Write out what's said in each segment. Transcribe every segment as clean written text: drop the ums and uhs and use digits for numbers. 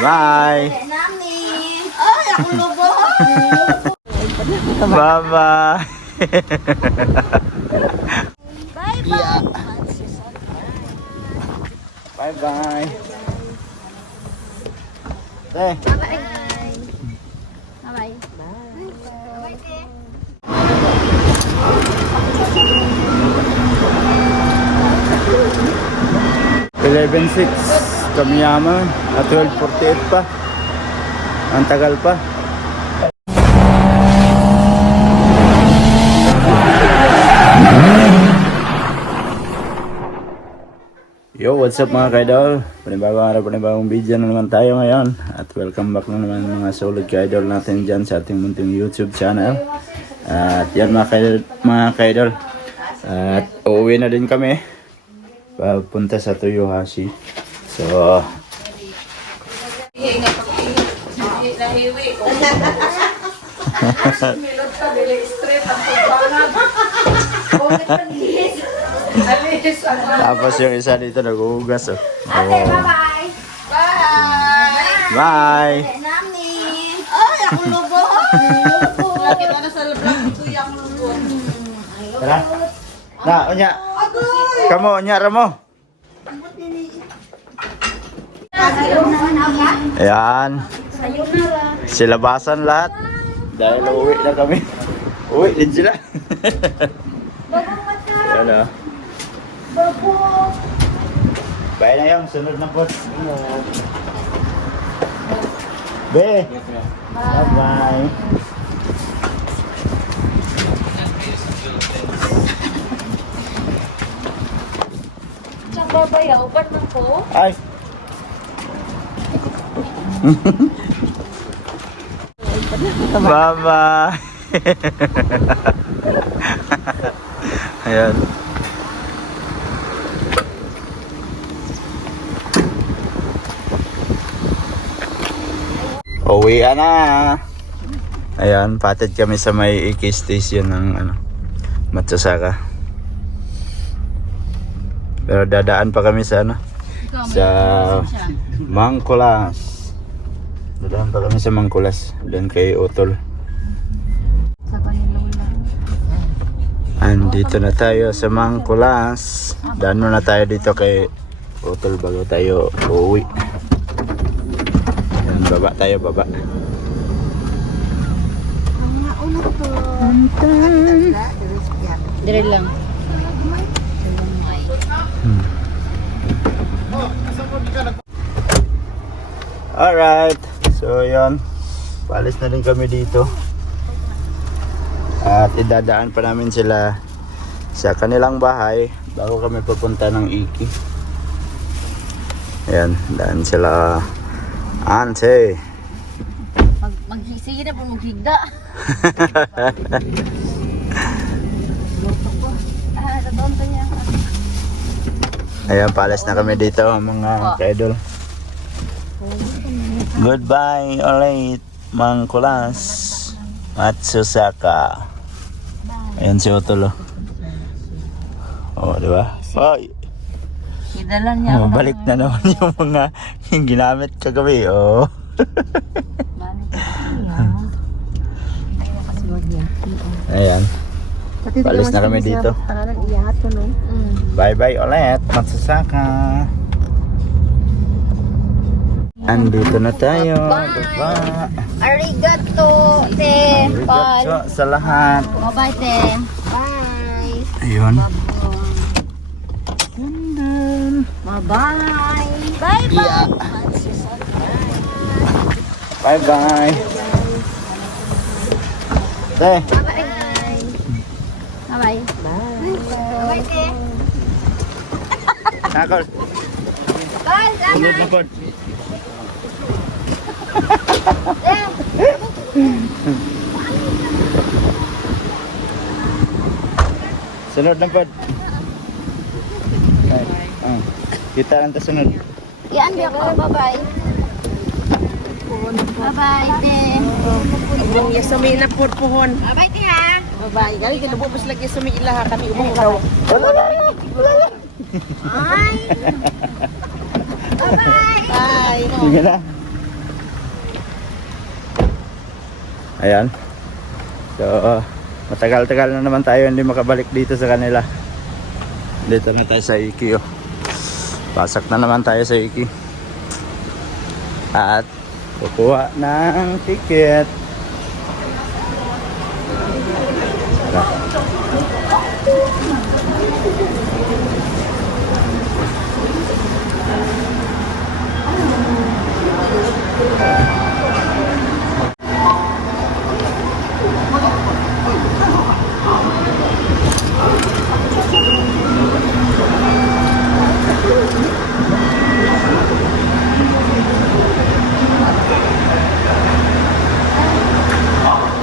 Bye. Ay, ako lubo. Bye-bye. Bye-bye. Bye-bye. Bye-bye. Bye-bye. 11:06 kami yaman at 12:48 pa. Ang tagal pa. Yo, what's up mga kaidol? Panibagong araw, panibagong video na naman tayo ngayon. At welcome back na naman mga solid kaidol natin dyan sa ating munting YouTube channel. At yan mga kaidol. At uuwi na din kami. Papunta sa Toyohashi. So, tapos yung isa dito nag-uugas. Oh. Ate, bye-bye. Bye. Bye! Nami. Ay, ako lubo. Lagi na sa vlog ito yung lubo. Tara. Na, unya. Kamu, unya ramo. Ayan. Silabasan lahat. Dahil uwi na kami. Uwi din sila. Ayan o. Bye na yung sunod na pot. Be. Bye-bye. Babayaw, ba't man po? Ay. Bye-bye. Ayan. Uwi na. Ayan, patid kami sa may Iki station ng Matsusaka. Pero dadaan pa kami sa sa Mangkulas. Dadaan pa kami sa Mangkulas. Doon kay Utol. Andito na tayo sa Mangkulas. Daan muna tayo dito kay Utol bago tayo uuwi. Ayan, baba tayo, baba. Dire lang. Alright, so yun, paalis na rin kami dito at idadaan pa namin sila sa kanilang bahay bago kami papunta ng Iki. Ayan, daan sila ante. Sige na po maghigda. Ayan, paalis na kami dito mga kaidol. Goodbye ulit Mangkulas Matsusaka. Ayan si Otolo. Oh, di ba? Oh, Idala niya ako. balik na naman yung mga yung ginamit kagabi. Oh. Ayan. Palis na kami dito. Bye bye ulit Matsusaka. Andito na tayo. Diba? Arigato, te. Arigato sa lahat. Bye-bye, te. Bye. Ayun. Bye-bye. Bye-bye. Bye bye. Te. Bye-bye. Bye-bye. Bye-bye, te. Nakol. Bye, Sunod salamat. na pod. Sunod na pod. Kita lang ta sunod. Yan, di ako. Bye-bye. Bye-bye, te. Ubong ya sumi na po pohon. Bye-bye, te, ha. Bye. Gali ka nabubos lagi sumi ilaha kami ubong raw. Bye. Bye-bye. Bye. Sige na. Ayan. So, matagal-tagal na naman tayo hindi makabalik dito sa kanila. Dito na tayo sa Iki, oh. Pasok na naman tayo sa Iki. At kukuha ng ticket. Tara.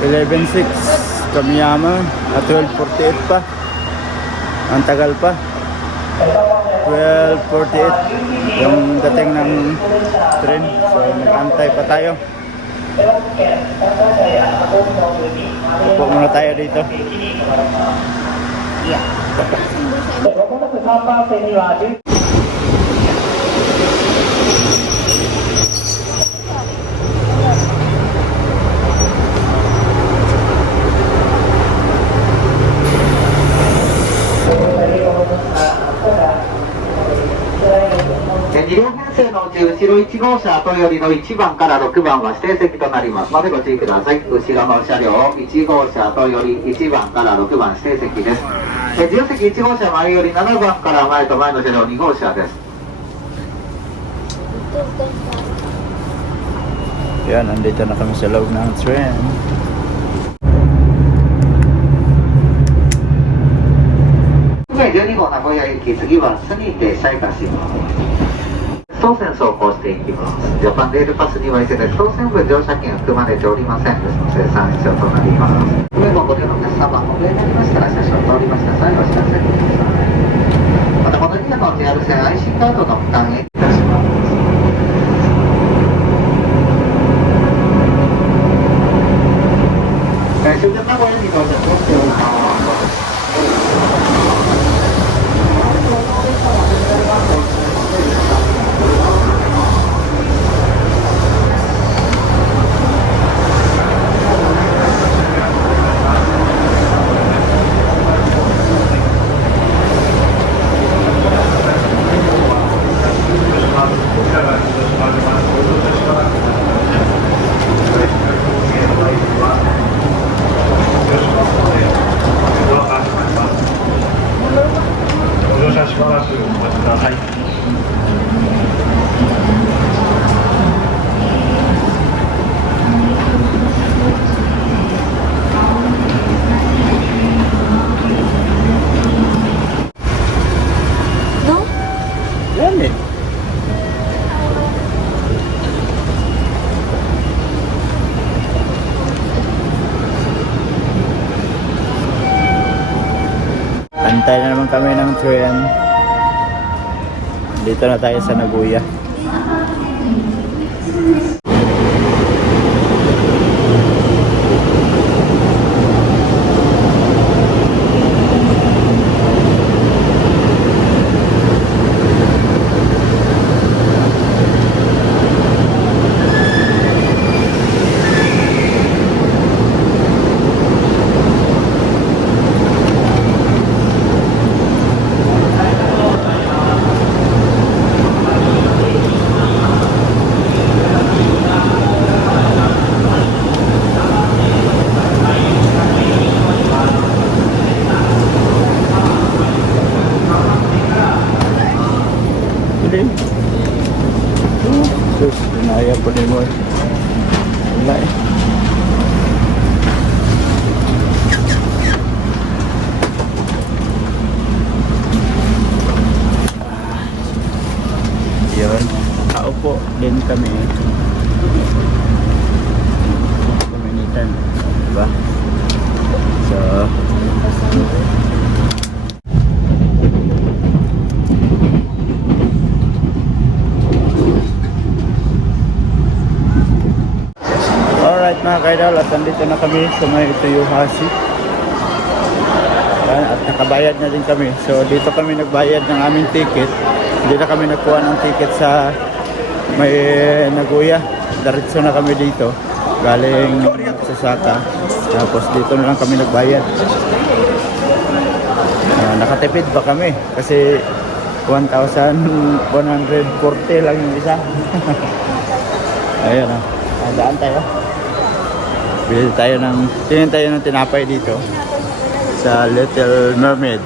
$11,600 Kamiyama at 12:48 pa. Ang tagal pa. 12:48 yung dating ng train. So nag-antay pa tayo. Upo muna tayo dito.2両編成のうち後ろ1号車とよりの1番から6番は指定席となりますのでご注意ください。後ろの車両1号車とより1番から6番指定席です。自由席1号車前より7番から前と前の車両2号車です。 Yan, nandito na kami sa loob ng train.12号名古屋行き、次はスニーで再開します。当線走行していきます。ジャパンレールパスには一切当線部乗車券含まれておりませんですので、参照となります。上もご利用の皆様、お見えになりましたら、車掌通りました際お知らせください。また、この日の JR 線 IC カードの負担へいたします。終点名古屋に到着しております。 Yan eh. Antay na naman kami ng train. Dito na tayo sa Nagoya. Terus naya po din mo. Wala eh. Yun. Kaupo din kami. Paminitan. Diba? So, alright mga kaidol, at nandito na kami sa may Toyohashi. At nakabayad na din kami. So dito kami nagbayad ng aming ticket. Hindi na kami nagkuha ng ticket sa may Nagoya. Diretso na kami dito. galing sa Saka. Tapos dito na lang kami nagbayad. Nakatipid pa kami kasi 1,140 lang yung isa. Ayun ah. Daan tayo. Bili tayo tingin tayo ng tinapay dito sa Little Mermaid.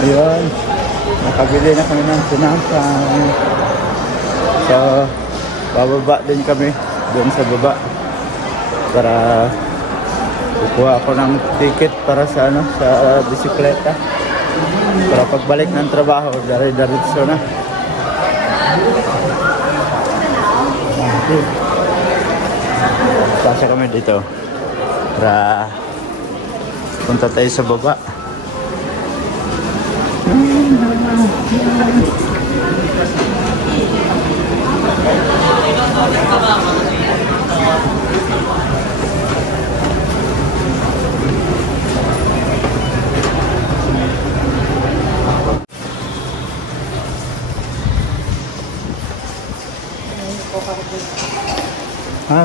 Ayun, nakabili na kami ng tinapay. So, bababa din kami doon sa baba para kukuha ako ng ticket para sa sa bisikleta para pagbalik ng trabaho diretso na. Pasok kami dito para punta tayo sa baba.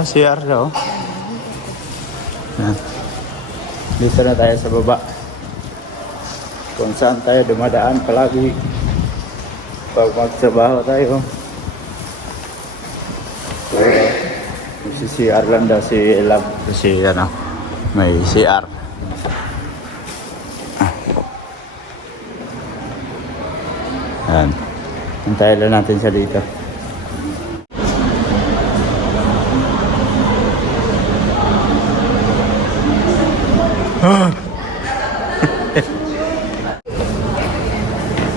CR daw. Dito na tayo sa baba. Kung saan tayo dumadaan palagi pag magtrabaho tayo. Si CR lang daw, si Love, si may CR. Yan. Hintayin lang natin siya dito.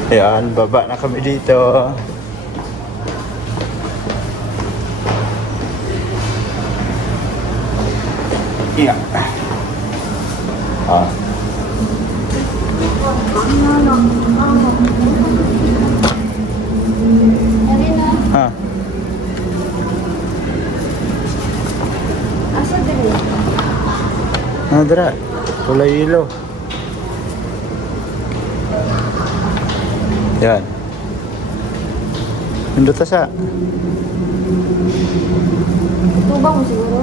Ayan, baba na kami dito. Iya. Nadra, kulay ilo. Yan. Nandun ta sa. Tuba mo siguro?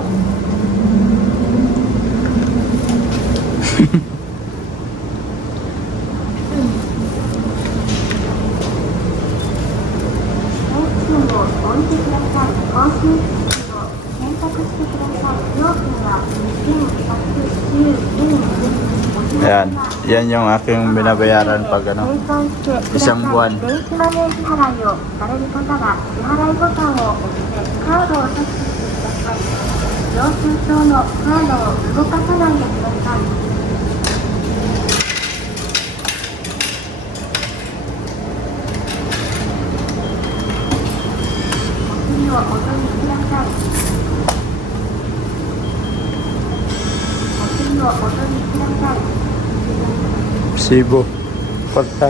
Ayan, yan yung aking binabayaran pag isang buwan. Cebu, Kota.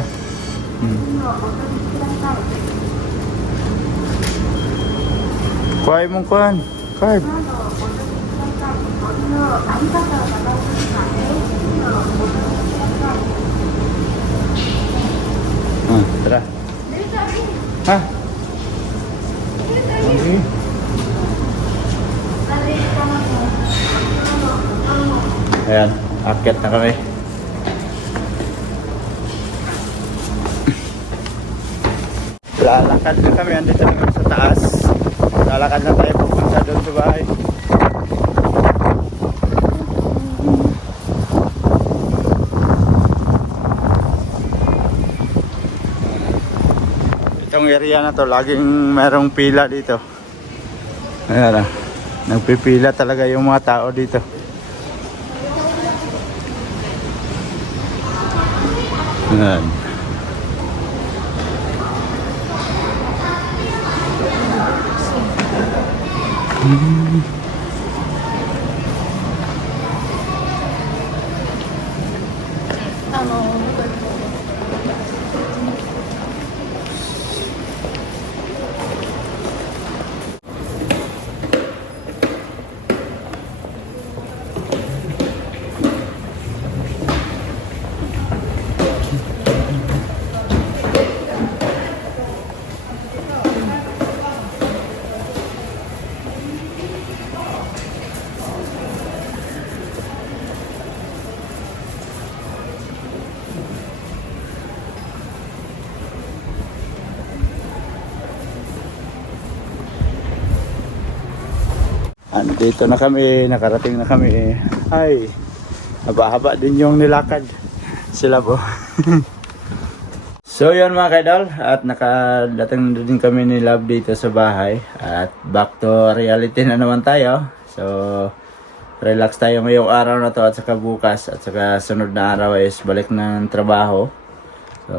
Kuhay mong kuhan, card. Tara. Ha? Okay. Ayan, akyat na kami. Lalakad na kami, andito na kami sa taas. Lalakad na tayo pupunta doon sa bahay. Itong area na to, laging merong pila dito. Ayan na, nagpipila talaga yung mga tao dito. Ayan. Andito na kami, nakarating na kami. Ay, haba-haba din yung nilakad. Sila po. So yun mga kaidol, at nakadating na din kami ni Love dito sa bahay. At back to reality na naman tayo. So relax tayo ngayong araw na to at saka bukas. At saka sunod na araw is balik ng trabaho. So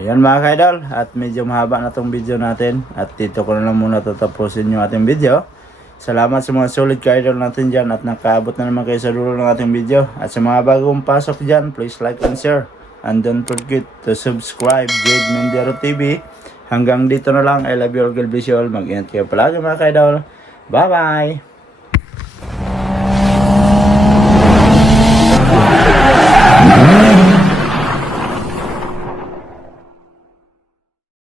yan mga kaidol, at medyo mahaba na tong video natin. At dito ko na lang muna tatapusin yung ating video. Salamat sa mga solid ka-idol natin dyan at nakaabot na naman kayo sa dulo ng ating video. At sa mga bagong pasok dyan, please like and share. And don't forget to subscribe Jade Mendero TV. Hanggang dito na lang. I love you all. God bless you all. Mag-ingat kayo palagi mga ka-idol. Bye bye!